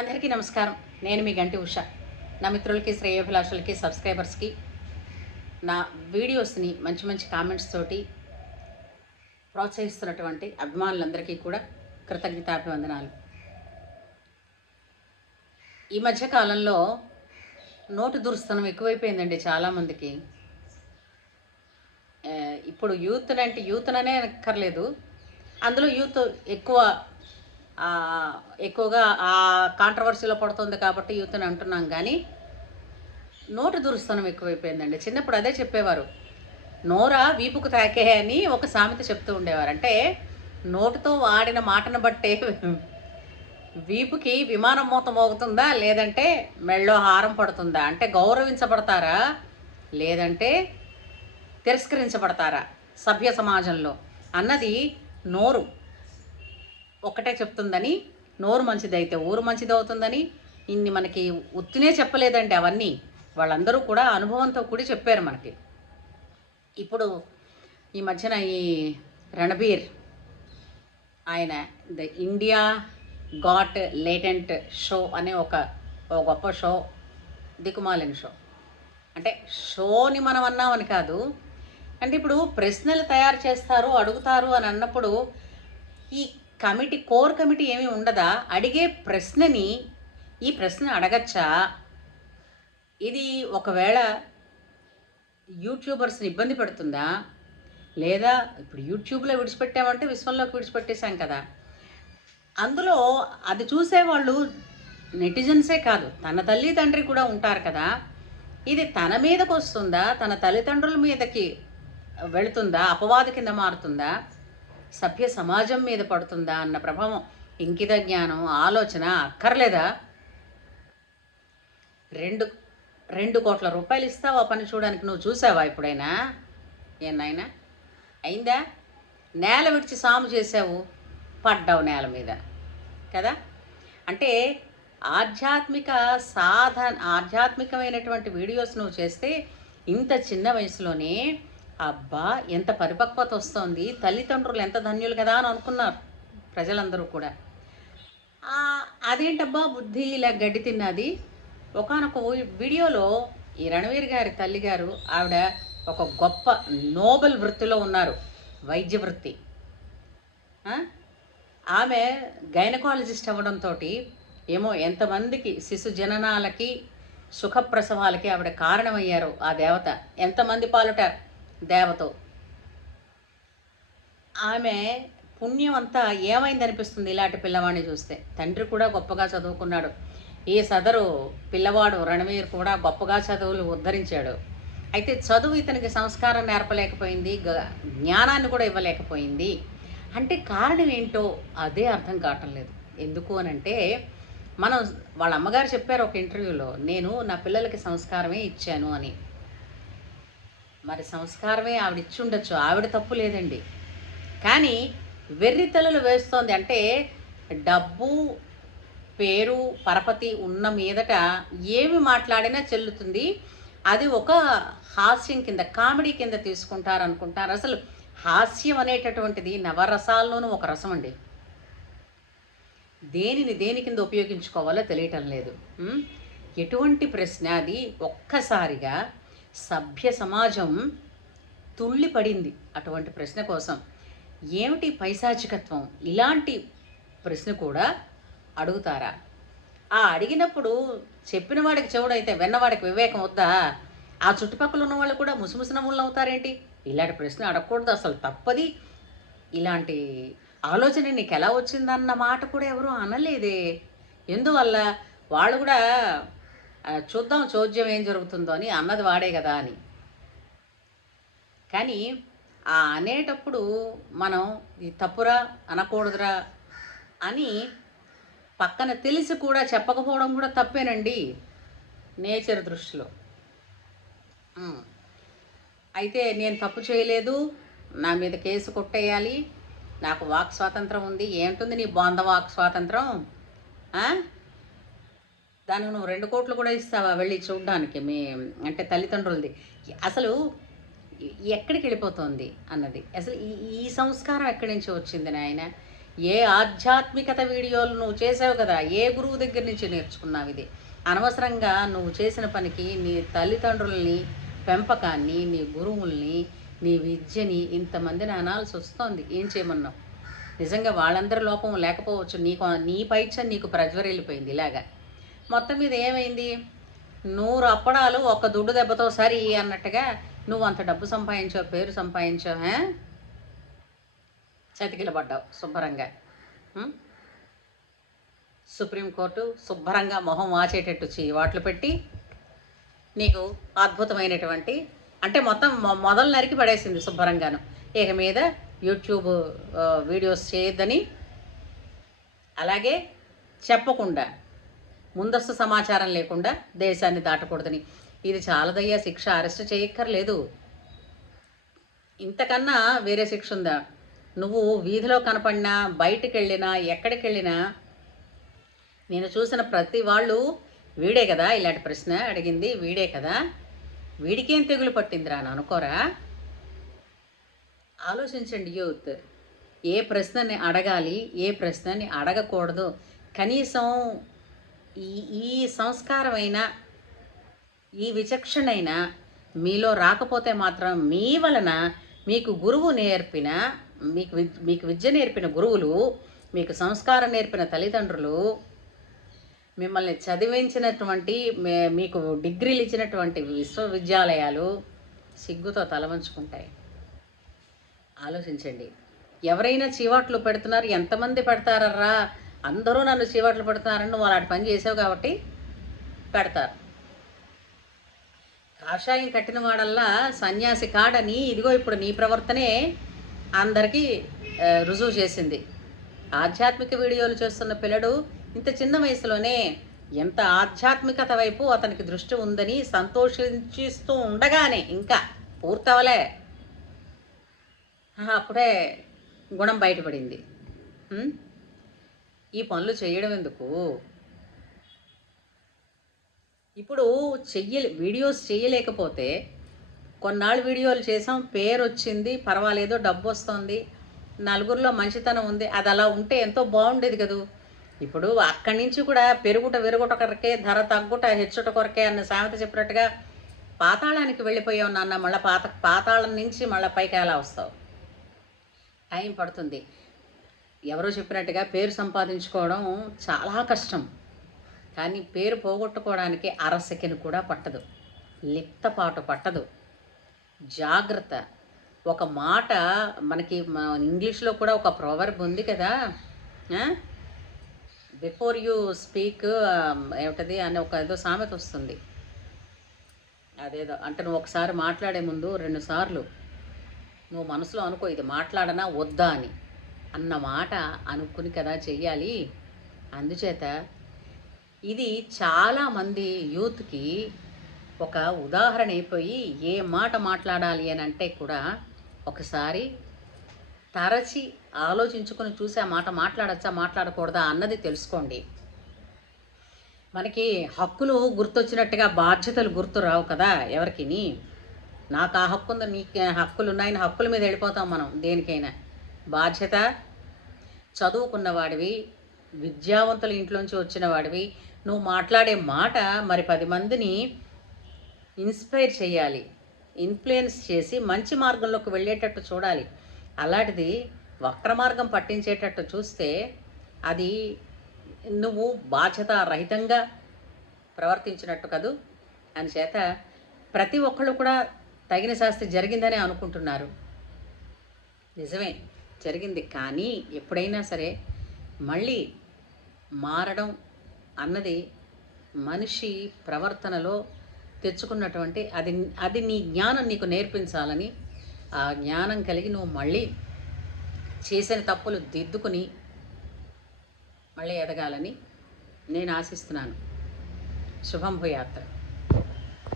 అందరికీ నమస్కారం. నేను మీ గంటి ఉష. నా మిత్రులకి, శ్రేయోభిలాషులకి, సబ్స్క్రైబర్స్కి నా వీడియోస్ని మంచి మంచి కామెంట్స్ తోటి ప్రోత్సహిస్తున్నటువంటి అభిమానులందరికీ కూడా కృతజ్ఞతాభివందనాలు. ఈ మధ్య కాలంలో నోటు దురుస్తనం ఎక్కువైపోయిందండి చాలామందికి. ఇప్పుడు యూత్ననే అక్కర్లేదు, అందులో యూత్ ఎక్కువగా ఆ కాంట్రవర్సీలో పడుతుంది కాబట్టి యూత్ అని అంటున్నాం. కానీ నోటు దురుస్తనం ఎక్కువైపోయిందండి. చిన్నప్పుడు అదే చెప్పేవారు, నోరా వీపుకు తాకే అని ఒక సామెత చెప్తూ ఉండేవారు. అంటే నోటుతో వాడిన మాటను బట్టే వీపుకి విమానం మూత మోగుతుందా, లేదంటే మెళ్ళో హారం పడుతుందా, అంటే గౌరవించబడతారా లేదంటే తిరస్కరించబడతారా సభ్య సమాజంలో అన్నది నోరు ఒక్కటే చెప్తుందని. నోరు మంచిదైతే ఊరు మంచిదవుతుందని ఇన్ని మనకి ఉత్తినే చెప్పలేదండి. అవన్నీ వాళ్ళందరూ కూడా అనుభవంతో కూడి చెప్పారు మనకి. ఇప్పుడు ఈ మధ్యన ఈ రణబీర్ ఆయన the India got latent show అనే ఒక గొప్ప షో, దిక్కుమాలిన షో. అంటే షోని మనం అన్నామని కాదు, అంటే ఇప్పుడు ప్రశ్నలు తయారు చేస్తారు, అడుగుతారు అని అన్నప్పుడు ఈ కోర్ కమిటీ ఏమీ ఉండదా? అడిగే ప్రశ్నని ఈ ప్రశ్న అడగచ్చా, ఇది ఒకవేళ యూట్యూబర్స్ని ఇబ్బంది పెడుతుందా, లేదా ఇప్పుడు యూట్యూబ్లో విడిచిపెట్టామంటే విశ్వంలోకి విడిచిపెట్టేశాం కదా. అందులో అది చూసేవాళ్ళు నెటిజన్సే కాదు, తన తల్లి తండ్రి కూడా ఉంటారు కదా. ఇది తన మీదకి వస్తుందా, తన తల్లిదండ్రుల మీదకి వెళుతుందా, అపవాద కింద మారుతుందా, సభ్య సమాజం మీద పడుతుందా అన్న ప్రభావం, ఇంకిత జ్ఞానం, ఆలోచన అక్కర్లేదా? 2 కోట్ల రూపాయలు ఇస్తావా పని చూడడానికి? నువ్వు చూసావా ఎప్పుడైనా? ఏనాయనా అయిందా? నేల విడిచి సాము చేసావు, పడ్డావు నేల మీద కదా. అంటే ఆధ్యాత్మికమైనటువంటి వీడియోస్ నువ్వు చేస్తే ఇంత చిన్న వయసులోనే అబ్బా ఎంత పరిపక్వత వస్తుంది, తల్లిదండ్రులు ఎంత ధన్యులు కదా అని అనుకున్నారు ప్రజలందరూ కూడా. అదేంటబ్బా బుద్ధి ఇలా గడ్డి తిన్నది. ఒకానొక వీడియోలో ఈ రణవీర్ గారి తల్లిగారు, ఆవిడ ఒక గొప్ప నోబెల్ వృత్తిలో ఉన్నారు, వైద్య వృత్తి. ఆమె గైనకాలజిస్ట్ అవ్వడంతో ఏమో ఎంతమందికి శిశు జననాలకి, సుఖప్రసవాలకి ఆవిడ కారణమయ్యారు. ఆ దేవత ఎంతమంది పాలుట దేవతో. ఆమె పుణ్యం అంతా ఏమైందనిపిస్తుంది ఇలాంటి పిల్లవాడిని చూస్తే. తండ్రి కూడా గొప్పగా చదువుకున్నాడు. ఈ సదరు పిల్లవాడు రణవీర్ కూడా గొప్పగా చదువులు ఉద్ధరించాడు. అయితే చదువు ఇతనికి సంస్కారం నేర్పలేకపోయింది, జ్ఞానాన్ని కూడా ఇవ్వలేకపోయింది. అంటే కారణం ఏంటో అదే అర్థం కావటం లేదు. ఎందుకు అనంటే వాళ్ళ అమ్మగారు చెప్పారు ఒక ఇంటర్వ్యూలో, నేను నా పిల్లలకి సంస్కారమే ఇచ్చాను అని. మరి సంస్కారమే ఆవిడ ఇచ్చి ఉండొచ్చు, ఆవిడ తప్పు లేదండి. కానీ వెర్రి తలలు వేస్తోంది. అంటే డబ్బు, పేరు, పరపతి ఉన్న మీదట ఏమి మాట్లాడినా చెల్లుతుంది. అది ఒక హాస్యం కింద, కామెడీ కింద తీసుకుంటారనుకుంటారు. అసలు హాస్యం అనేటటువంటిది నవరసాల్లోనూ ఒక రసం అండి. దేని కింద ఉపయోగించుకోవాలో తెలియటం లేదు. ఎటువంటి ప్రశ్న అది. ఒక్కసారిగా సభ్య సమాజం తుళ్ళిపడింది అటువంటి ప్రశ్న కోసం. ఏమిటి పైశాచికత్వం? ఇలాంటి ప్రశ్న కూడా అడుగుతారా? అడిగినప్పుడు చెప్పిన వాడికి చెవుడైతే విన్నవాడికి వివేకం వద్దా? ఆ చుట్టుపక్కల ఉన్న వాళ్ళు కూడా ముసుముసు నవ్వులు అవుతారేంటి? ఇలాంటి ప్రశ్న అడగకూడదు, అసలు తప్పది. ఇలాంటి ఆలోచన నీకు ఎలా వచ్చిందన్న మాట కూడా ఎవరూ అనలేదే. ఎందువల్ల? వాళ్ళు కూడా చూద్దాం చోద్యం ఏం జరుగుతుందో అని అన్నది వాడే కదా అని. కానీ అనేటప్పుడు మనం ఇది తప్పురా, అనకూడదురా అని పక్కన తెలిసి కూడా చెప్పకపోవడం కూడా తప్పేనండి నేచర్ దృష్టిలో. అయితే నేను తప్పు చేయలేదు, నా మీద కేసు కొట్టేయాలి, నాకు వాక్ స్వాతంత్రం ఉంది. ఏంటుంది నీ బాంధ వాక్ స్వాతంత్రం? దానికి నువ్వు 2 కోట్లు కూడా ఇస్తావా వెళ్ళి చూడడానికి? అంటే తల్లిదండ్రులది అసలు ఎక్కడికి వెళ్ళిపోతుంది అన్నది. అసలు ఈ సంస్కారం ఎక్కడి నుంచి వచ్చింది నాయన? ఏ ఆధ్యాత్మికత వీడియోలు నువ్వు చేసావు కదా, ఏ గురువు దగ్గర నుంచి నేర్చుకున్నావు ఇది? అనవసరంగా నువ్వు చేసిన పనికి నీ తల్లిదండ్రుల్ని, పెంపకాన్ని, నీ గురువుల్ని, నీ విద్యని ఇంతమందిని అనాల్సి వస్తోంది. ఏం చేయమన్నావు? నిజంగా వాళ్ళందరి లోపం లేకపోవచ్చు, నీ పైచ నీకు ప్రజ్వరిల్లిపోయింది ఇలాగా. మొత్తం మీద ఏమైంది? 100 అప్పడాలు ఒక దుడ్డు దెబ్బతో సరి అన్నట్టుగా నువ్వు అంత డబ్బు సంపాదించావు, పేరు సంపాదించావు, చతికిలబడ్డావు శుభ్రంగా. సుప్రీంకోర్టు శుభ్రంగా మొహం వాచేటట్టు వాట్లు పెట్టి నీకు అద్భుతమైనటువంటి అంటే మొత్తం మొదలు నరికి పడేసింది శుభ్రంగాను. ఇక మీద యూట్యూబ్ వీడియోస్ చేయొద్దని, అలాగే చెప్పకుండా ముందస్తు సమాచారం లేకుండా దేశాన్ని దాటకూడదని. ఇది చాలదయ్యా శిక్ష, అరెస్ట్ చేయక్కర్లేదు. ఇంతకన్నా వేరే శిక్ష ఉందా? నువ్వు వీధిలో కనపడినా, బయటికి వెళ్ళినా, ఎక్కడికి వెళ్ళినా నేను చూసిన ప్రతి వాళ్ళు వీడే కదా ఇలాంటి ప్రశ్న అడిగింది, వీడే కదా, వీడికేం తెగులు పట్టిందిరా అని అనుకోరా? ఆలోచించండి యూత్. ఏ ప్రశ్నని అడగాలి, ఏ ప్రశ్నని అడగకూడదు, కనీసం ఈ సంస్కారమైన, ఈ విచక్షణైనా మీలో రాకపోతే మాత్రం మీ వలన మీకు గురువు నేర్పిన, మీకు విద్య నేర్పిన గురువులు, మీకు సంస్కారం నేర్పిన తల్లిదండ్రులు, మిమ్మల్ని చదివించినటువంటి, మీకు డిగ్రీలు ఇచ్చినటువంటి విశ్వవిద్యాలయాలు సిగ్గుతో తలవంచుకుంటాయి. ఆలోచించండి. ఎవరైనా చీవాట్లు పెడుతున్నారు, ఎంతమంది పెడతారరా? అందరూ నన్ను చీవాట్లు పెడుతున్నారని నువ్వు అలాంటి పని చేసావు కాబట్టి పెడతారు. కాషాయం కట్టిన వాడల్లా సన్యాసి కాడని ఇదిగో ఇప్పుడు నీ ప్రవర్తనే అందరికీ రుజువు చేసింది. ఆధ్యాత్మిక వీడియోలు చేస్తున్న పిల్లడు ఇంత చిన్న వయసులోనే ఎంత ఆధ్యాత్మికత వైపు అతనికి దృష్టి ఉందని సంతోషిస్తూ ఉండగానే, ఇంకా పూర్తవలే, అప్పుడే గుణం బయటపడింది. ఈ పనులు చేయడం ఎందుకు? ఇప్పుడు వీడియోస్ చేయలేకపోతే, కొన్నాళ్ళు వీడియోలు చేసాం, పేరు వచ్చింది, పర్వాలేదు, డబ్బు వస్తుంది, నలుగురిలో మంచితనం ఉంది, అది అలా ఉంటే ఎంతో బాగుండేది కదూ. ఇప్పుడు అక్కడి నుంచి కూడా పెరుగుట విరుగుట కొరకే, ధర తగ్గుట హెచ్చుట కొరకే అన్న సామెత చెప్పినట్టుగా పాతాళానికి వెళ్ళిపోయావు నాన్న. మళ్ళీ పాతాళం నుంచి మళ్ళీ పైకి ఎలా వస్తావు? టైం పడుతుంది. ఎవరో చెప్పినట్టుగా పేరు సంపాదించుకోవడం చాలా కష్టం, కానీ పేరు పోగొట్టుకోవడానికి అరసెకను కూడా పట్టదు, లిప్తపాటు పట్టదు. జాగ్రత్త. ఒక మాట మనకి ఇంగ్లీష్లో కూడా ఒక ప్రొవర్బ్ ఉంది కదా, బిఫోర్ యూ స్పీక్ ఏమిటది అని ఒక ఏదో సామెత వస్తుంది. అదేదో అంటే నువ్వు ఒకసారి మాట్లాడే ముందు 2 సార్లు నువ్వు మనసులో అనుకో, ఇది మాట్లాడనా వద్దా అని. అన్న మాట అనుకుని కదా చెయ్యాలి. అందుచేత ఇది చాలామంది యూత్కి ఒక ఉదాహరణ అయిపోయి, ఏ మాట మాట్లాడాలి అని అంటే కూడా ఒకసారి తరచి ఆలోచించుకొని చూసి ఆ మాట మాట్లాడచ్చా మాట్లాడకూడదా అన్నది తెలుసుకోండి. మనకి హక్కులు గుర్తొచ్చినట్టుగా బాధ్యతలు గుర్తు రావు కదా ఎవరికి. నాకు ఆ హక్కు ఉంది, నీకు హక్కులు ఉన్నాయని హక్కుల మీద వెళ్ళిపోతాం మనం దేనికైనా. బాధ్యత, చదువుకున్నవాడివి, విద్యావంతుల ఇంట్లోంచి వచ్చిన వాడివి, నువ్వు మాట్లాడే మాట మరి 10 మందిని ఇన్స్పైర్ చేయాలి, ఇన్ఫ్లుయెన్స్ చేసి మంచి మార్గంలోకి వెళ్ళేటట్టు చూడాలి. అలాంటిది వక్ర మార్గం పట్టించేటట్టు చూస్తే అది నువ్వు బాధ్యత రహితంగా ప్రవర్తించినట్టు కదూ. అందుచేత ప్రతి ఒక్కళ్ళు కూడా తగిన శాస్తి జరిగిందని అనుకుంటున్నారు. నిజమే జరిగింది, కానీ ఎప్పుడైనా సరే మళ్ళీ మారడం అన్నది మనిషి ప్రవర్తనలో తెచ్చుకున్నటువంటి అది నీ జ్ఞానం నీకు నేర్పించాలని, ఆ జ్ఞానం కలిగి నువ్వు మళ్ళీ చేసిన తప్పులు దిద్దుకుని మళ్ళీ ఎదగాలని నేను ఆశిస్తున్నాను. శుభం భూయాత్.